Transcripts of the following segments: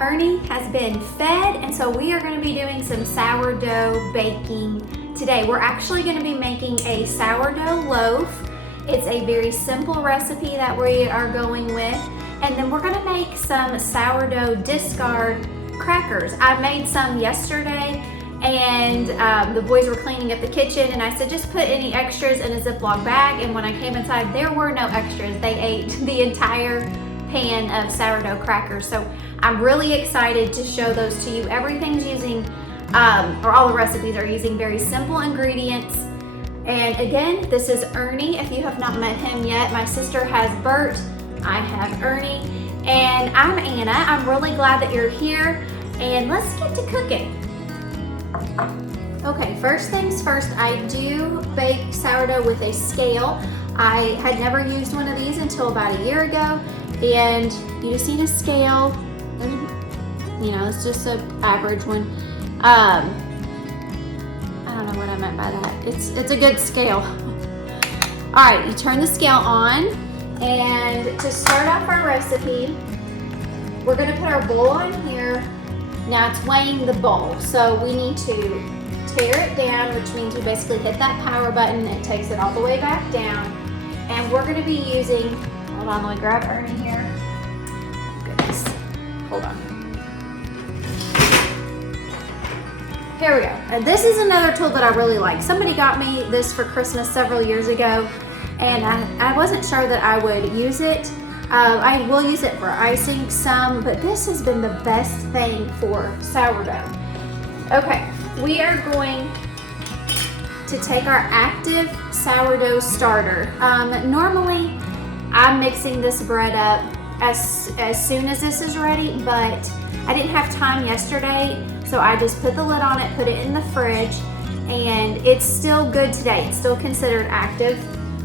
Ernie has been fed, and so we are going to be doing some sourdough baking today. We're actually going to be making a sourdough loaf. It's a very simple recipe that we are going with, and then we're going to make some sourdough discard crackers. I made some yesterday, and the boys were cleaning up the kitchen, and I said just put any extras in a Ziploc bag, and when I came inside there were no extras. They ate the entire pan of sourdough crackers. So I'm really excited to show those to you. Everything's using, or all the recipes are using very simple ingredients. And again, this is Ernie. If you have not met him yet, my sister has Bert, I have Ernie, and I'm Anna. I'm really glad that you're here, and let's get to cooking. Okay, first things first, I do bake sourdough with a scale. I had never used one of these until about a year ago, and you just need a scale. You know, it's just an average one. I don't know what I meant by that. It's a good scale. All right, you turn the scale on, and to start off our recipe, we're gonna put our bowl on here. Now it's weighing the bowl, so we need to tear it down, which means we basically hit that power button. It takes it all the way back down, and we're gonna be using, hold on, let me grab Ernie here. Goodness, hold on. Here we go. And this is another tool that I really like. Somebody got me this for Christmas several years ago, and I wasn't sure that I would use it. I will use it for icing some, but this has been the best thing for sourdough. Okay, we are going to take our active sourdough starter. Normally, I'm mixing this bread up as soon as this is ready, but I didn't have time yesterday, so I just put the lid on it, put it in the fridge, and it's still good today. It's still considered active.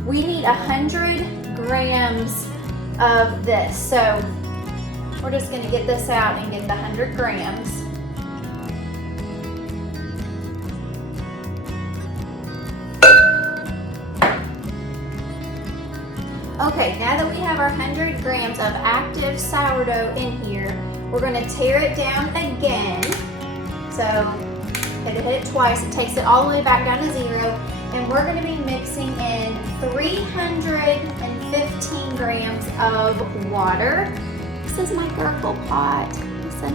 We need 100 grams of this, so we're just gonna get this out and get the 100 grams. Okay, now that we have our 100 grams of active sourdough in here, we're gonna tear it down again. So hit it twice, it takes it all the way back down to 0, and we're gonna be mixing in 315 grams of water. This is my gurgle pot. Listen.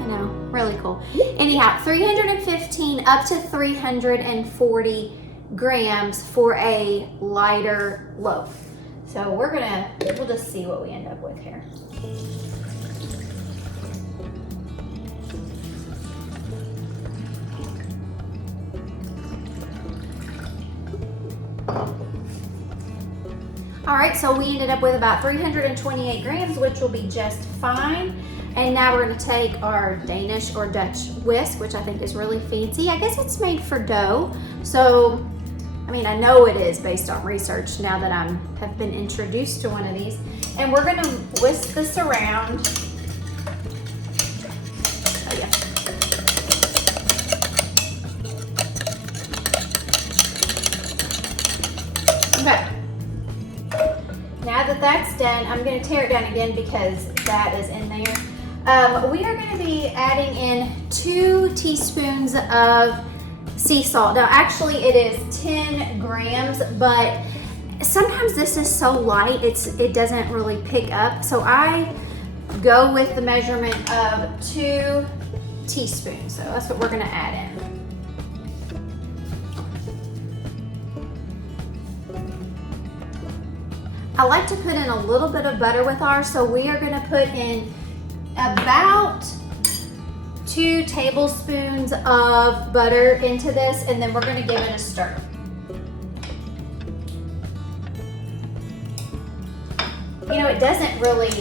I know, really cool. Anyhow, 315 up to 340 grams for a lighter loaf. So we'll just see what we end up with here. All right, so we ended up with about 328 grams, which will be just fine. And now we're gonna take our Danish or Dutch whisk, which I think is really fancy. I guess it's made for dough. So, I mean, I know it is based on research now that I have been introduced to one of these. And we're gonna whisk this around. Oh yeah. Okay. Now that that's done, I'm going to tear it down again because that is in there. We are going to be adding in 2 teaspoons of sea salt. Now actually it is 10 grams, but sometimes this is so light it doesn't really pick up. So I go with the measurement of 2 teaspoons. So that's what we're going to add in. I like to put in a little bit of butter with ours, so we are going to put in about 2 tablespoons of butter into this, and then we're going to give it a stir. You know, it doesn't really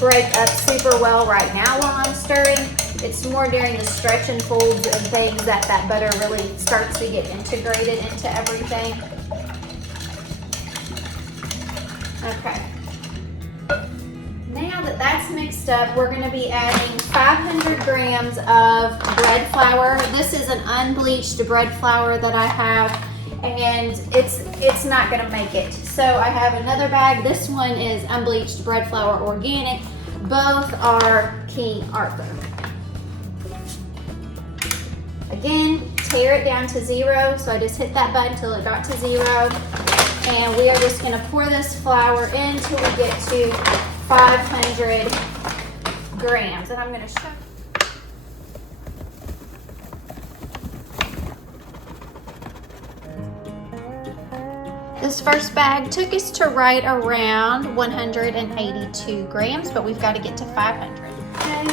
break up super well right now while I'm stirring. It's more during the stretch and folds and things that butter really starts to get integrated into everything. Okay. Now that that's mixed up, we're going to be adding 500 grams of bread flour. This is an unbleached bread flour that I have, and it's not going to make it. So I have another bag. This one is unbleached bread flour organic. Both are King Arthur. Again, tear it down to 0. So I just hit that button until it got to 0. And we are just gonna pour this flour in till we get to 500 grams. And I'm gonna show. This first bag took us to right around 182 grams, but we've got to get to 500. Okay.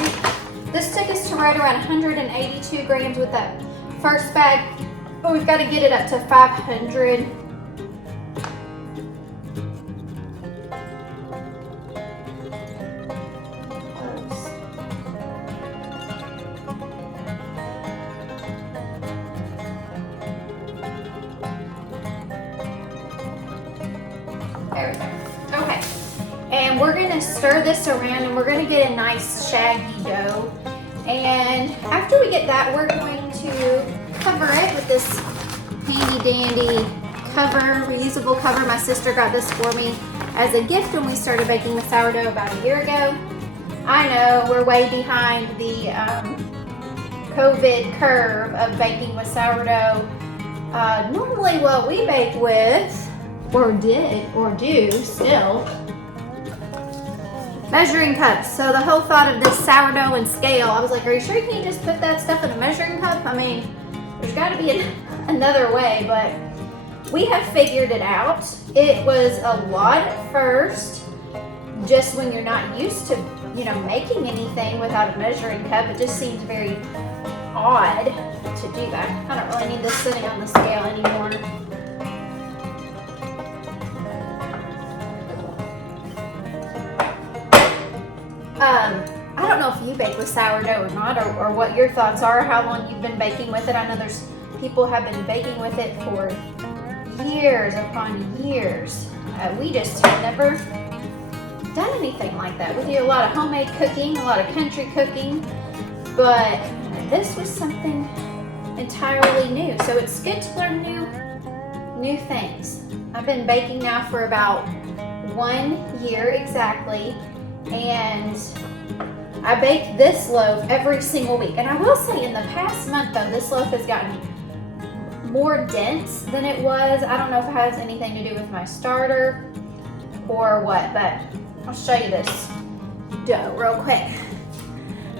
This took us to right around 182 grams with that first bag, but we've got to get it up to 500. There we go. Okay. And we're going to stir this around and we're going to get a nice shaggy dough. And after we get that, we're going to cover it with this handy dandy cover, reusable cover. My sister got this for me as a gift when we started baking with sourdough about a year ago. I know we're way behind the COVID curve of baking with sourdough. Normally what we bake with, or do still, measuring cups. So the whole thought of this sourdough and scale, I was like, are you sure you can't just put that stuff in a measuring cup? I mean, there's got to be another way, but we have figured it out. It was a lot at first, just when you're not used to, making anything without a measuring cup. It just seems very odd to do that. I don't really need this sitting on the scale anymore. I don't know if you bake with sourdough or not, or what your thoughts are, how long you've been baking with it. I know there's people have been baking with it for years upon years. We just have never done anything like that. We do a lot of homemade cooking, a lot of country cooking, but this was something entirely new. So it's good to learn new things. I've been baking now for about 1 year exactly, and I bake this loaf every single week. And I will say in the past month though, this loaf has gotten more dense than it was. I don't know if it has anything to do with my starter or what, but I'll show you this dough real quick.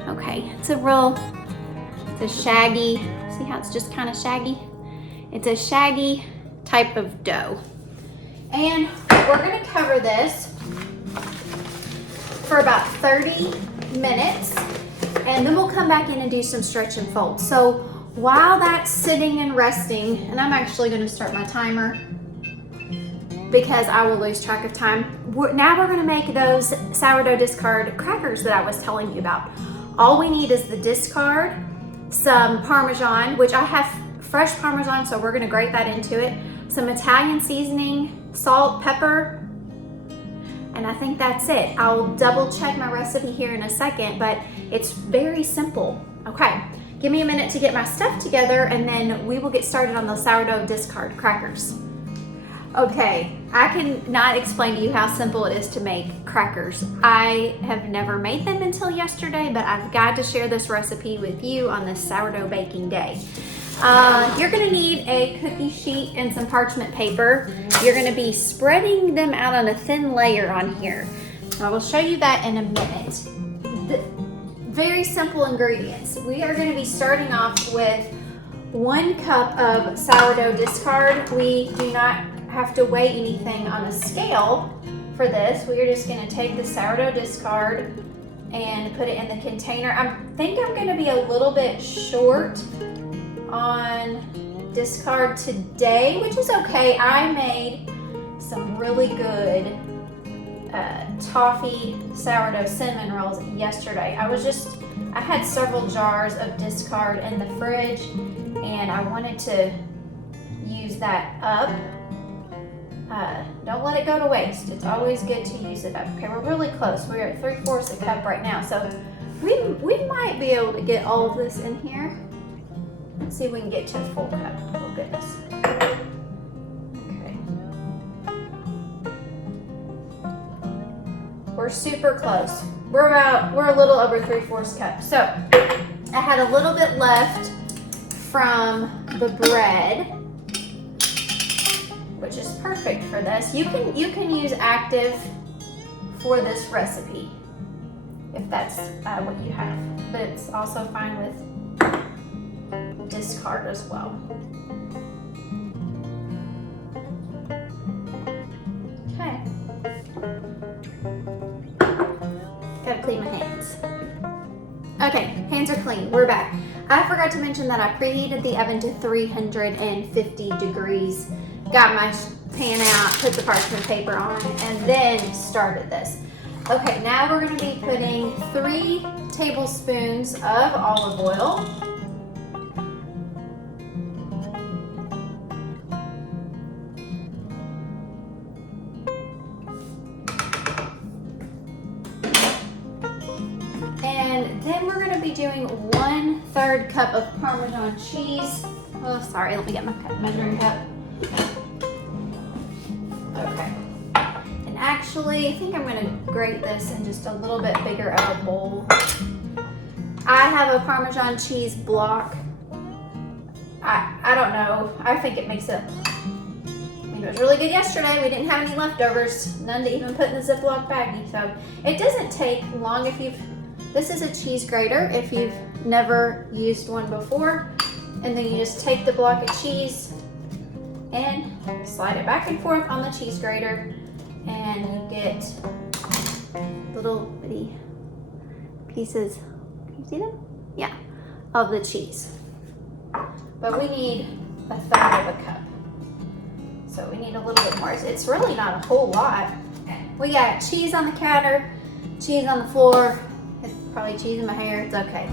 Okay, it's a shaggy, see how it's just kind of shaggy? It's a shaggy type of dough. And we're gonna cover this for about 30 minutes, and then we'll come back in and do some stretch and fold. So while that's sitting and resting, and I'm actually gonna start my timer because I will lose track of time. Now we're gonna make those sourdough discard crackers that I was telling you about. All we need is the discard, some Parmesan, which I have fresh Parmesan, so we're gonna grate that into it, some Italian seasoning, salt, pepper, and I think that's it. I'll double check my recipe here in a second, but it's very simple. Okay, give me a minute to get my stuff together and then we will get started on the sourdough discard crackers. Okay, I cannot explain to you how simple it is to make crackers. I have never made them until yesterday, but I've got to share this recipe with you on this sourdough baking day. You're gonna need a cookie sheet and some parchment paper. You're gonna be spreading them out on a thin layer on here. I will show you that in a minute. Very simple ingredients. We are gonna be starting off with 1 cup of sourdough discard. We do not have to weigh anything on a scale for this. We are just gonna take the sourdough discard and put it in the container. I think I'm gonna be a little bit short on discard today, which is okay. I made some really good toffee sourdough cinnamon rolls yesterday. I had several jars of discard in the fridge and I wanted to use that up. Don't let it go to waste. It's always good to use it up. Okay, we're really close. We're at 3/4 a cup right now. So we might be able to get all of this in here. Let's see if we can get to a full cup. Oh goodness. Okay. We're super close. We're a little over 3/4 cup. So I had a little bit left from the bread, which is perfect for this. You can use active for this recipe if that's what you have, but it's also fine with discard as well. Okay. Gotta clean my hands. Okay, hands are clean. We're back. I forgot to mention that I preheated the oven to 350 degrees. Got my pan out, put the parchment paper on, and then started this. Okay, now we're going to be putting 3 tablespoons of olive oil. And then we're going to be doing 1/3 cup of Parmesan cheese. Oh, sorry, let me get my measuring cup. Okay. And actually, I think I'm going to grate this in just a little bit bigger of a bowl. I have a Parmesan cheese block. I don't know. I think it makes it, it was really good yesterday. We didn't have any leftovers. None to even put in the Ziploc baggie. So it doesn't take long if you've, this is a cheese grater if you've never used one before. And then you just take the block of cheese and slide it back and forth on the cheese grater, and you get little bitty pieces. Can you see them? Yeah, of the cheese. But we need 1/3 of a cup. So we need a little bit more. It's really not a whole lot. We got cheese on the counter, cheese on the floor. It's probably cheese in my hair. It's okay.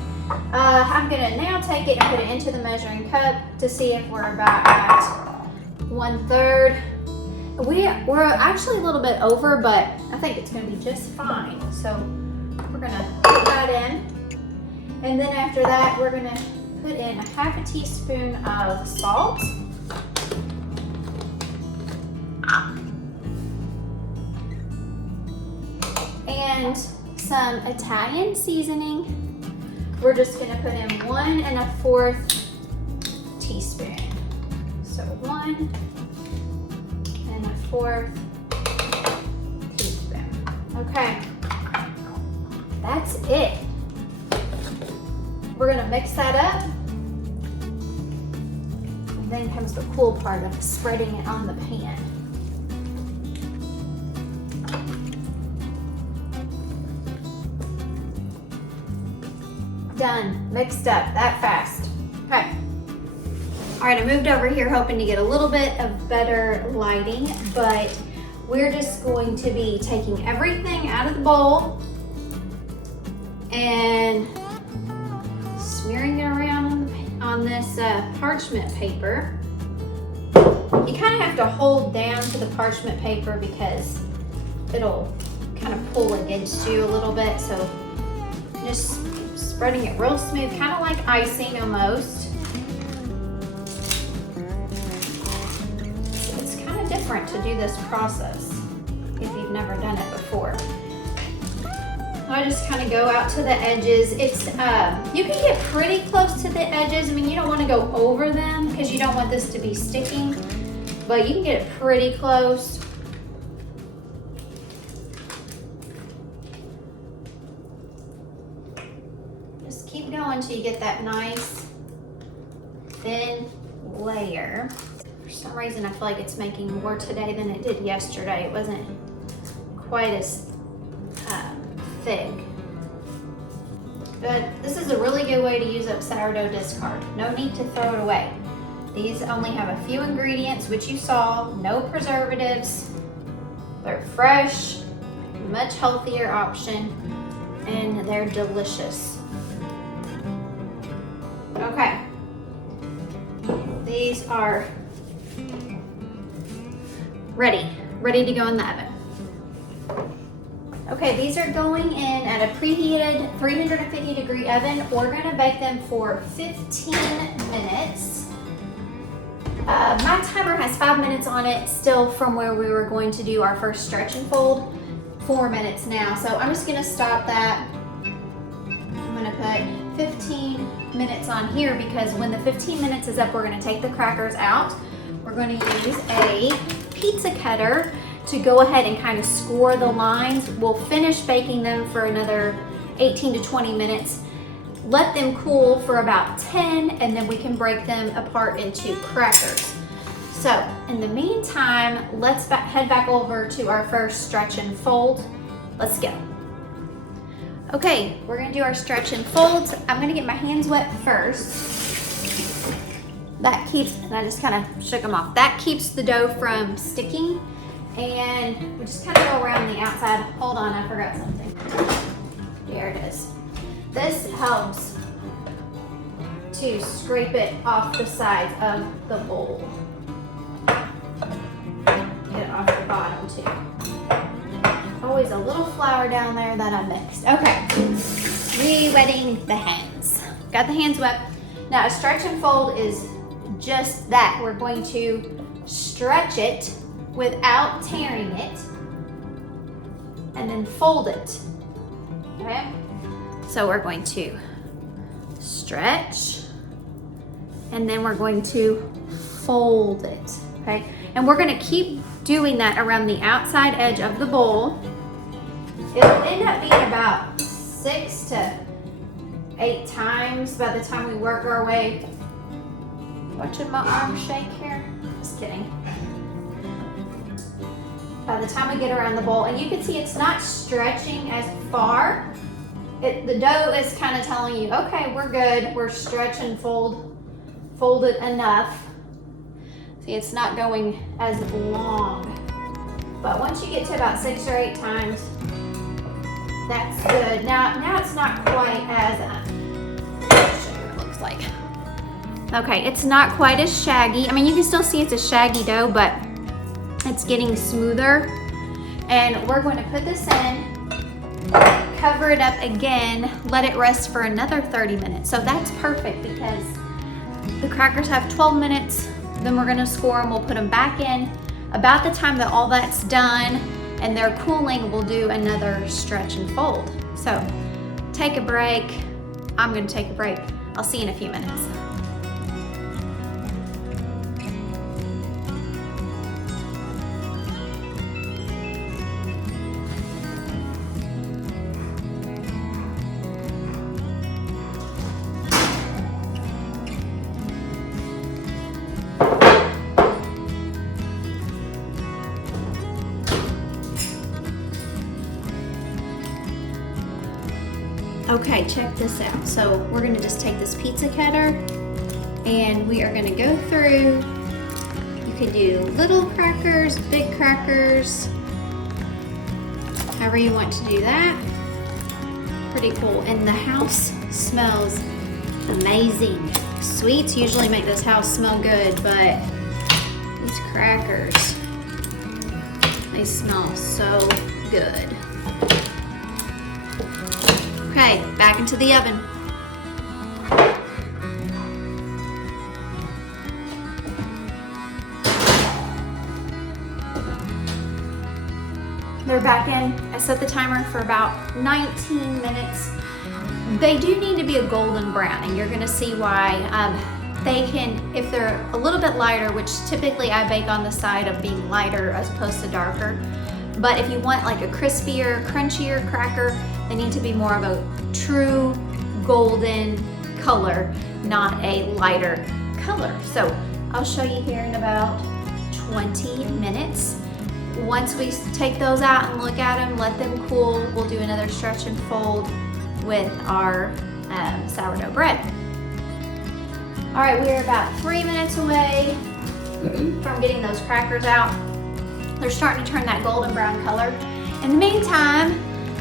I'm gonna now take it and put it into the measuring cup to see if we're about at 1/3. We're actually a little bit over, but I think it's gonna be just fine. So we're gonna put that in. And then after that, we're gonna put in 1/2 teaspoon of salt. And some Italian seasoning. We're just gonna put in 1 1/4 teaspoon. So 1 1/4 teaspoon. Okay, that's it. We're gonna mix that up. And then comes the cool part of spreading it on the pan. Done, mixed up, that fast. Okay. All right, I moved over here hoping to get a little bit of better lighting, but we're just going to be taking everything out of the bowl and smearing it around on this parchment paper. You kind of have to hold down to the parchment paper because it'll kind of pull against you a little bit. So just spreading it real smooth, kind of like icing almost. It's kind of different to do this process if you've never done it before. I just kind of go out to the edges. It's you can get pretty close to the edges. I mean, you don't want to go over them because you don't want this to be sticking, but you can get it pretty close. Just keep going until you get that nice thin layer. For some reason, I feel like it's making more today than it did yesterday. It wasn't quite as thick. But this is a really good way to use up sourdough discard. No need to throw it away. These only have a few ingredients, which you saw, no preservatives. They're fresh, much healthier option, and they're delicious. Okay, these are ready to go in the oven. Okay, these are going in at a preheated 350 degree oven. We're gonna bake them for 15 minutes. My timer has 5 minutes on it, still from where we were going to do our first stretch and fold. 4 minutes now. So I'm just gonna stop that. I'm gonna put 15 minutes on here because when the 15 minutes is up, we're gonna take the crackers out. We're gonna use a pizza cutter to go ahead and kind of score the lines. We'll finish baking them for another 18 to 20 minutes. Let them cool for about 10, and then we can break them apart into crackers. So in the meantime, let's head back over to our first stretch and fold. Let's go. Okay, we're gonna do our stretch and folds. I'm gonna get my hands wet first. That keeps, and I just kind of shook them off. That keeps the dough from sticking. And we just kind of go around the outside. Hold on, I forgot something. There it is. This helps to scrape it off the sides of the bowl. Get it off the bottom too. Always a little flour down there that I mixed. Okay, re-wetting the hands. Got the hands wet. Now a stretch and fold is just that. We're going to stretch it without tearing it and then fold it. Okay? So we're going to stretch and then we're going to fold it. Okay? And we're going to keep doing that around the outside edge of the bowl. It'll end up being about 6 to 8 times by the time we work our way. Watching my arm shake here? Just kidding. By the time we get around the bowl, and you can see it's not stretching as far. The dough is kind of telling you, okay, we're good. We're stretch and folded enough. See, it's not going as long. But once you get to about 6 or 8 times, that's good. Now it's not quite as, I'll show you what it looks like. Okay, it's not quite as shaggy. I mean, you can still see it's a shaggy dough, but it's getting smoother. And we're going to put this in, cover it up again, let it rest for another 30 minutes. So that's perfect because the crackers have 12 minutes, then we're gonna score them, we'll put them back in. About the time that all that's done and they're cooling, we'll do another stretch and fold. So take a break. I'm gonna take a break. I'll see you in a few minutes. Okay, check this out. So we're gonna just take this pizza cutter and we are gonna go through. You could do little crackers, big crackers, however you want to do that. Pretty cool. And the house smells amazing. Sweets usually make this house smell good, but these crackers, they smell so good. Okay, back into the oven. They're back in. I set the timer for about 19 minutes. They do need to be a golden brown, and you're gonna see why. They can, if they're a little bit lighter, which typically I bake on the side of being lighter as opposed to darker. But if you want like a crispier, crunchier cracker, they need to be more of a true golden color, not a lighter color. So I'll show you here in about 20 minutes. Once we take those out and look at them, let them cool, we'll do another stretch and fold with our sourdough bread. All right, we are about 3 minutes away from getting those crackers out. They're starting to turn that golden brown color. In the meantime,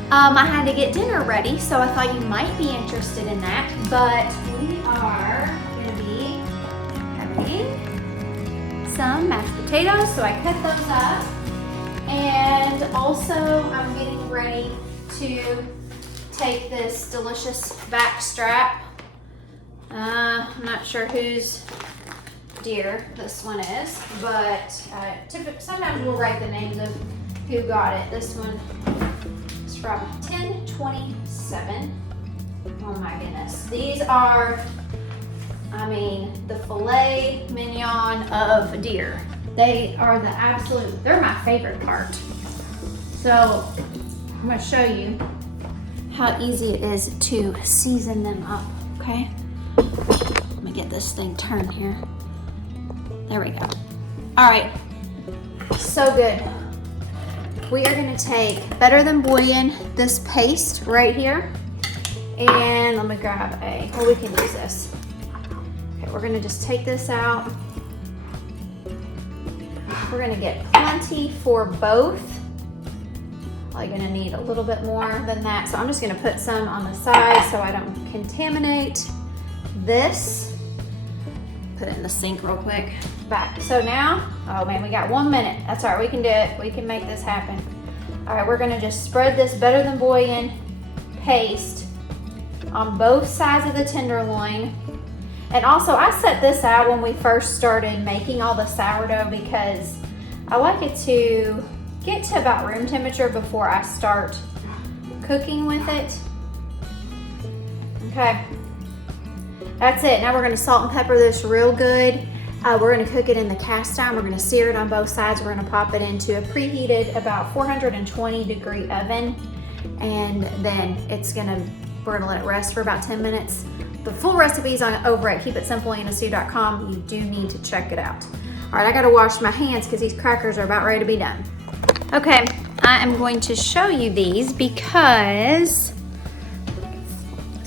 I had to get dinner ready, so I thought you might be interested in that. But we are gonna be having some mashed potatoes, so I cut those up. And also, I'm getting ready to take this delicious back strap. I'm not sure whose deer this one is, but sometimes we'll write the names of who got it. This one from 1027. Oh my goodness. These are, I mean, the filet mignon of deer. They are the absolute, they're my favorite part. So I'm gonna show you how easy it is to season them up, okay? Let me get this thing turned here. There we go. All right, so good. We are gonna take Better Than Bouillon, this paste right here, and let me grab we can use this. Okay, we're gonna just take this out. We're gonna get plenty for both. Probably gonna need a little bit more than that. So I'm just gonna put some on the side so I don't contaminate this. Put it in the sink real quick. Back. So now, oh man, we got 1 minute. That's all right, we can do it. We can make this happen. All right, we're gonna just spread this Better Than Bouillon paste on both sides of the tenderloin. And also, I set this out when we first started making all the sourdough because I like it to get to about room temperature before I start cooking with it. Okay, that's it. Now we're gonna salt and pepper this real good. We're gonna cook it in the cast iron. We're gonna sear it on both sides. We're gonna pop it into a preheated about 420-degree oven. And then we're gonna let it rest for about 10 minutes. The full recipe is over at keepitsimpleinasou.com. You do need to check it out. All right, I gotta wash my hands because these crackers are about ready to be done. Okay, I am going to show you these because,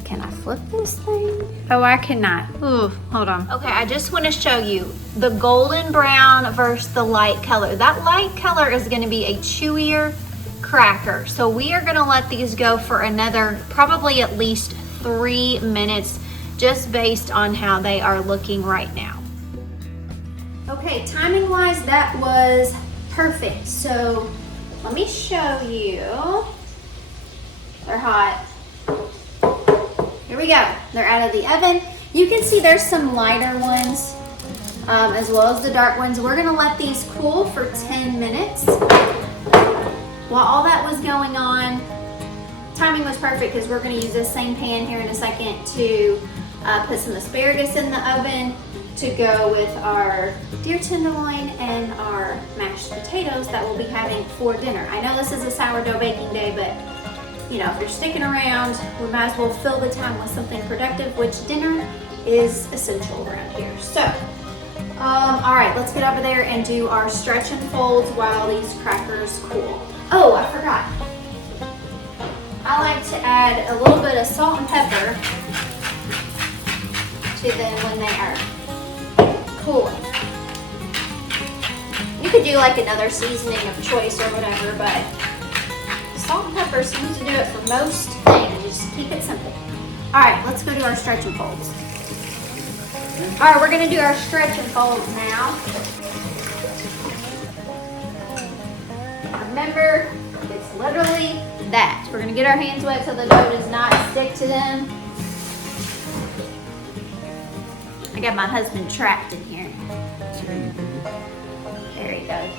can I flip this thing? Oh, I cannot. Ooh, hold on. Okay, I just want to show you the golden brown versus the light color. That light color is going to be a chewier cracker. So we are going to let these go for another, probably at least 3 minutes, just based on how they are looking right now. Okay, timing wise, that was perfect. So let me show you. They're hot. Here we go. They're out of the oven. You can see there's some lighter ones as well as the dark ones. We're gonna let these cool for 10 minutes. While all that was going on, timing was perfect because we're gonna use this same pan here in a second to put some asparagus in the oven to go with our deer tenderloin and our mashed potatoes that we'll be having for dinner. I know this is a sourdough baking day, but you know, if you're sticking around, we might as well fill the time with something productive, which dinner is essential around here. So, all right, let's get over there and do our stretch and folds while these crackers cool. Oh, I forgot. I like to add a little bit of salt and pepper to them when they are cooling. You could do like another seasoning of choice or whatever, but salt and pepper seems to do it for most things. Just keep it simple. All right, let's go do our stretch and folds. All right, we're gonna do our stretch and folds now. Remember, it's literally that. We're gonna get our hands wet so the dough does not stick to them. I got my husband trapped in here. There he goes.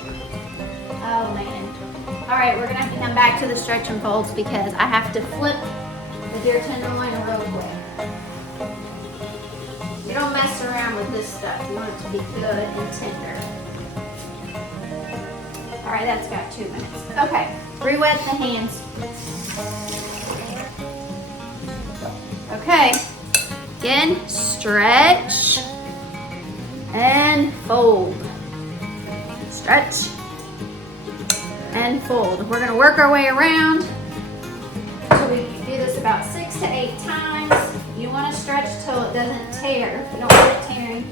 Oh man. All right, we're gonna have to come back to the stretch and folds because I have to flip the deer tenderloin real quick. You don't mess around with this stuff. You want it to be good and tender. All right, that's got 2 minutes. Okay, re-wet the hands. Okay, again, stretch and fold. Stretch and fold. We're gonna work our way around. So we do this about 6 to 8 times. You wanna stretch till it doesn't tear. You don't want it tearing.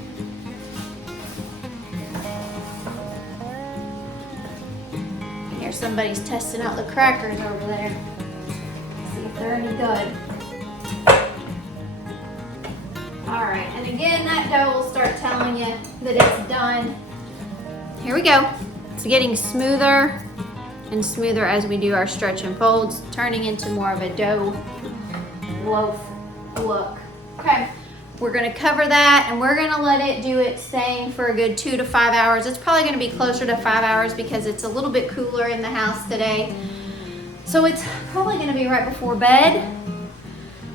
I hear somebody's testing out the crackers over there. See if they're any good. All right, and again, that dough will start telling you that it's done. Here we go. It's getting smoother and smoother as we do our stretch and folds, turning into more of a dough loaf look. Okay, we're gonna cover that and we're gonna let it do its thing for a good 2 to 5 hours. It's probably gonna be closer to 5 hours because it's a little bit cooler in the house today. So it's probably gonna be right before bed.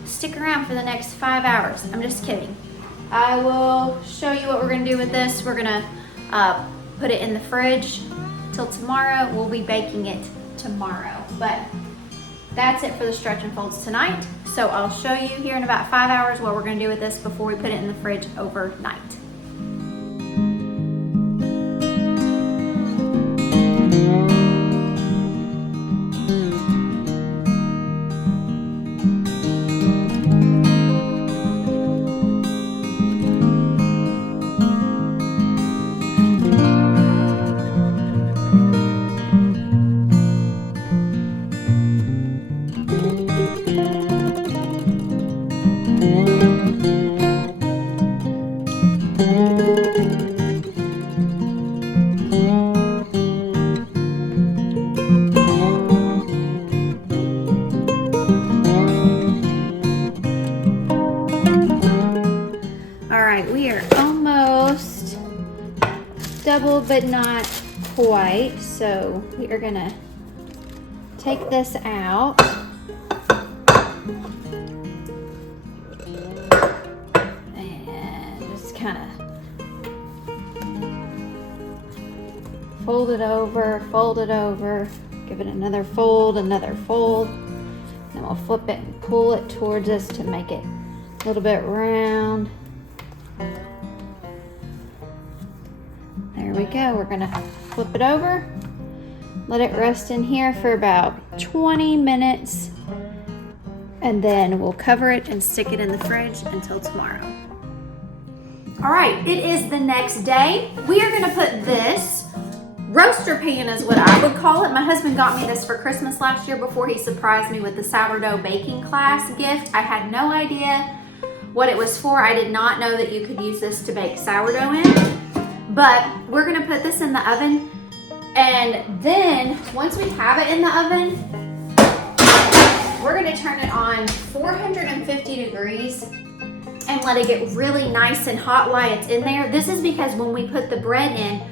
Stick around for the next 5 hours. I'm just kidding. I will show you what we're gonna do with this. We're gonna put it in the fridge till tomorrow. We'll be baking it tomorrow, but that's it for the stretch and folds tonight. So I'll show you here in about 5 hours what we're gonna do with this before we put it in the fridge overnight. We are almost double, but not quite. So we are gonna take this out. And just kind of fold it over, give it another fold. Then we'll flip it and pull it towards us to make it a little bit round. There we go. We're gonna flip it over, let it rest in here for about 20 minutes, and then we'll cover it and stick it in the fridge until tomorrow. All right, it is the next day. We are gonna put this roaster pan is what I would call it. My husband got me this for Christmas last year before he surprised me with the sourdough baking class gift. I had no idea what it was for. I did not know that you could use this to bake sourdough in. But we're gonna put this in the oven, and then once we have it in the oven, we're gonna turn it on 450 degrees and let it get really nice and hot while it's in there. This is because when we put the bread in,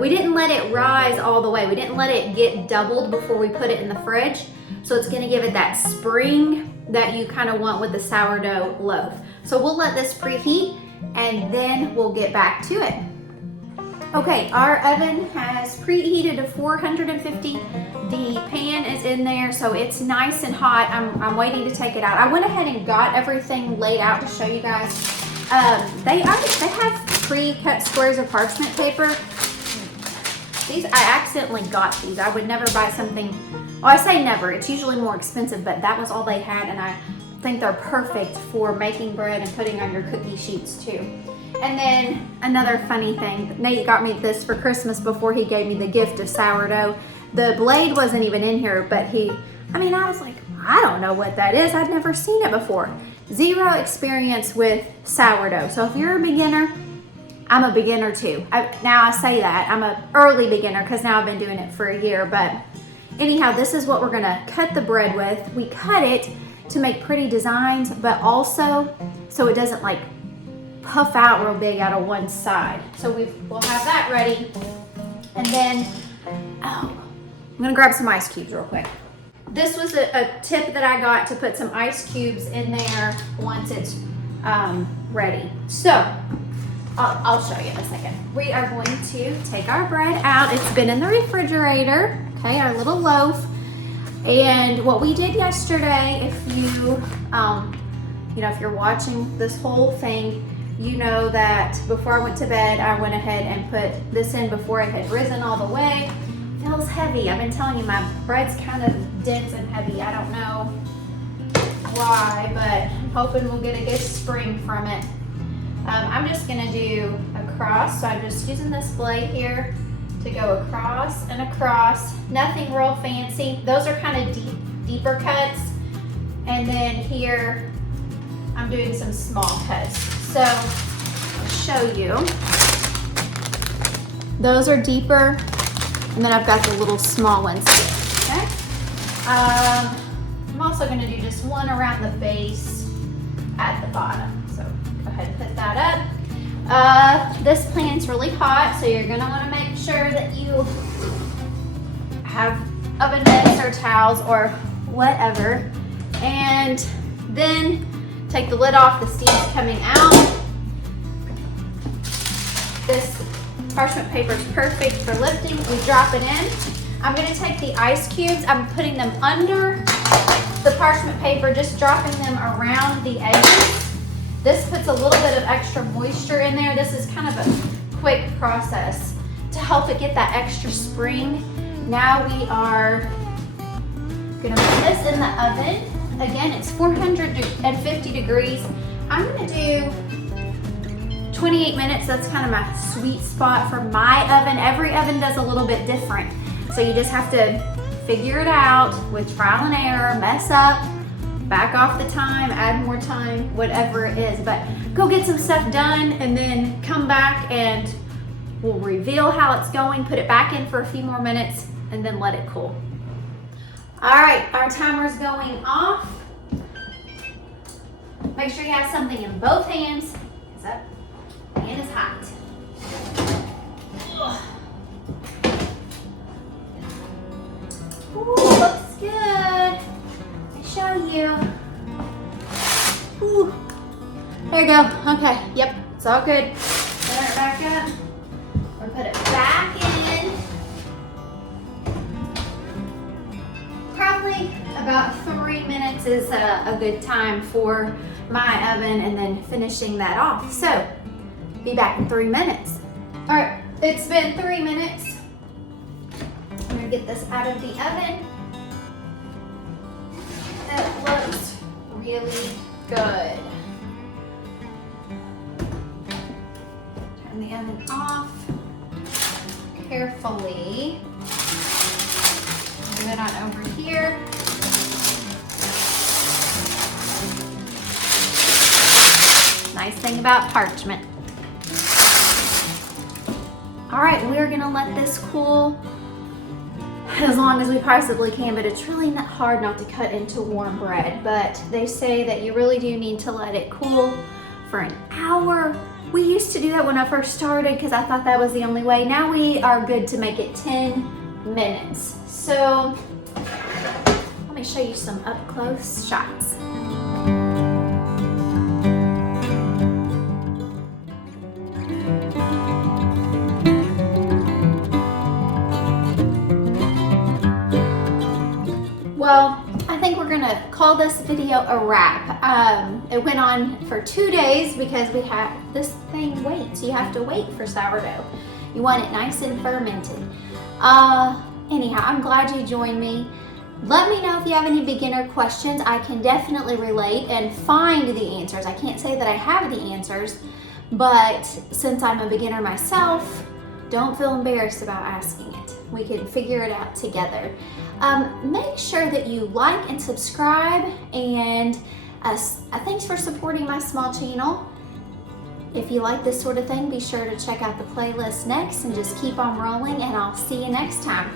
we didn't let it rise all the way. We didn't let it get doubled before we put it in the fridge. So it's gonna give it that spring that you kind of want with the sourdough loaf. So we'll let this preheat and then we'll get back to it. Okay, our oven has preheated to 450. The pan is in there, so it's nice and hot. I'm waiting to take it out. I went ahead and got everything laid out to show you guys. They have pre-cut squares of parchment paper. These, I accidentally got these. I would never buy something, well, I say never. It's usually more expensive, but that was all they had, and I think they're perfect for making bread and putting on your cookie sheets too. And then another funny thing, Nate got me this for Christmas before he gave me the gift of sourdough. The blade wasn't even in here, but I was like, I don't know what that is. I'd never seen it before. Zero experience with sourdough. So if you're a beginner, I'm a beginner too. Now I say that, I'm an early beginner because now I've been doing it for a year. But anyhow, this is what we're gonna cut the bread with. We cut it to make pretty designs, but also so it doesn't like puff out real big out of one side. So we'll have that ready. And then, I'm gonna grab some ice cubes real quick. This was a tip that I got to put some ice cubes in there once it's ready. So, I'll show you in a second. We are going to take our bread out. It's been in the refrigerator, okay, our little loaf. And what we did yesterday, if you if you're watching this whole thing, you know that before I went to bed, I went ahead and put this in before it had risen all the way. Feels heavy. I've been telling you, my bread's kind of dense and heavy. I don't know why, but I'm hoping we'll get a good spring from it. I'm just gonna do a cross, so I'm just using this blade here to go across and across. Nothing real fancy. Those are kind of deeper cuts. And then here, I'm doing some small cuts. So, I'll show you. Those are deeper, and then I've got the little small ones here, okay? I'm also gonna do just one around the base at the bottom. So, go ahead and put that up. This pan's really hot, so you're gonna wanna make sure that you have oven mitts or towels or whatever. And then take the lid off, the steam's coming out. This parchment paper is perfect for lifting. We drop it in. I'm gonna take the ice cubes, I'm putting them under the parchment paper, just dropping them around the edges. This puts a little bit of extra moisture in there. This is kind of a quick process to help it get that extra spring. Now we are gonna put this in the oven. Again, it's 450 degrees. I'm gonna do 28 minutes. That's kind of my sweet spot for my oven. Every oven does a little bit different. So you just have to figure it out with trial and error, mess up, back off the time, add more time, whatever it is. But go get some stuff done and then come back and we'll reveal how it's going, put it back in for a few more minutes, and then let it cool. All right, our timer's going off. Make sure you have something in both hands, because that pan is hot. Ugh. Ooh, looks good. Let me show you. Ooh. There you go. Okay, yep, it's all good. Turn it back up. We'll put it back in. Probably about 3 minutes is a good time for my oven, and then finishing that off. So, be back in 3 minutes. All right, it's been 3 minutes. I'm gonna get this out of the oven. It looks really good. Turn the oven off carefully. Move it on over here. Nice thing about parchment. All right, we're gonna let this cool as long as we possibly can, but it's really not hard not to cut into warm bread. But they say that you really do need to let it cool for an hour. We used to do that when I first started because I thought that was the only way. Now we are good to make it 10 minutes. So let me show you some up close shots. Well, I think we're gonna call this video a wrap. It went on for 2 days because we have this thing waits. You have to wait for sourdough. You want it nice and fermented. Anyhow, I'm glad you joined me. Let me know if you have any beginner questions. I can definitely relate and find the answers. I can't say that I have the answers, but since I'm a beginner myself, don't feel embarrassed about asking it. We can figure it out together. Make sure that you like and subscribe, and thanks for supporting my small channel. If you like this sort of thing, be sure to check out the playlist next and just keep on rolling, and I'll see you next time.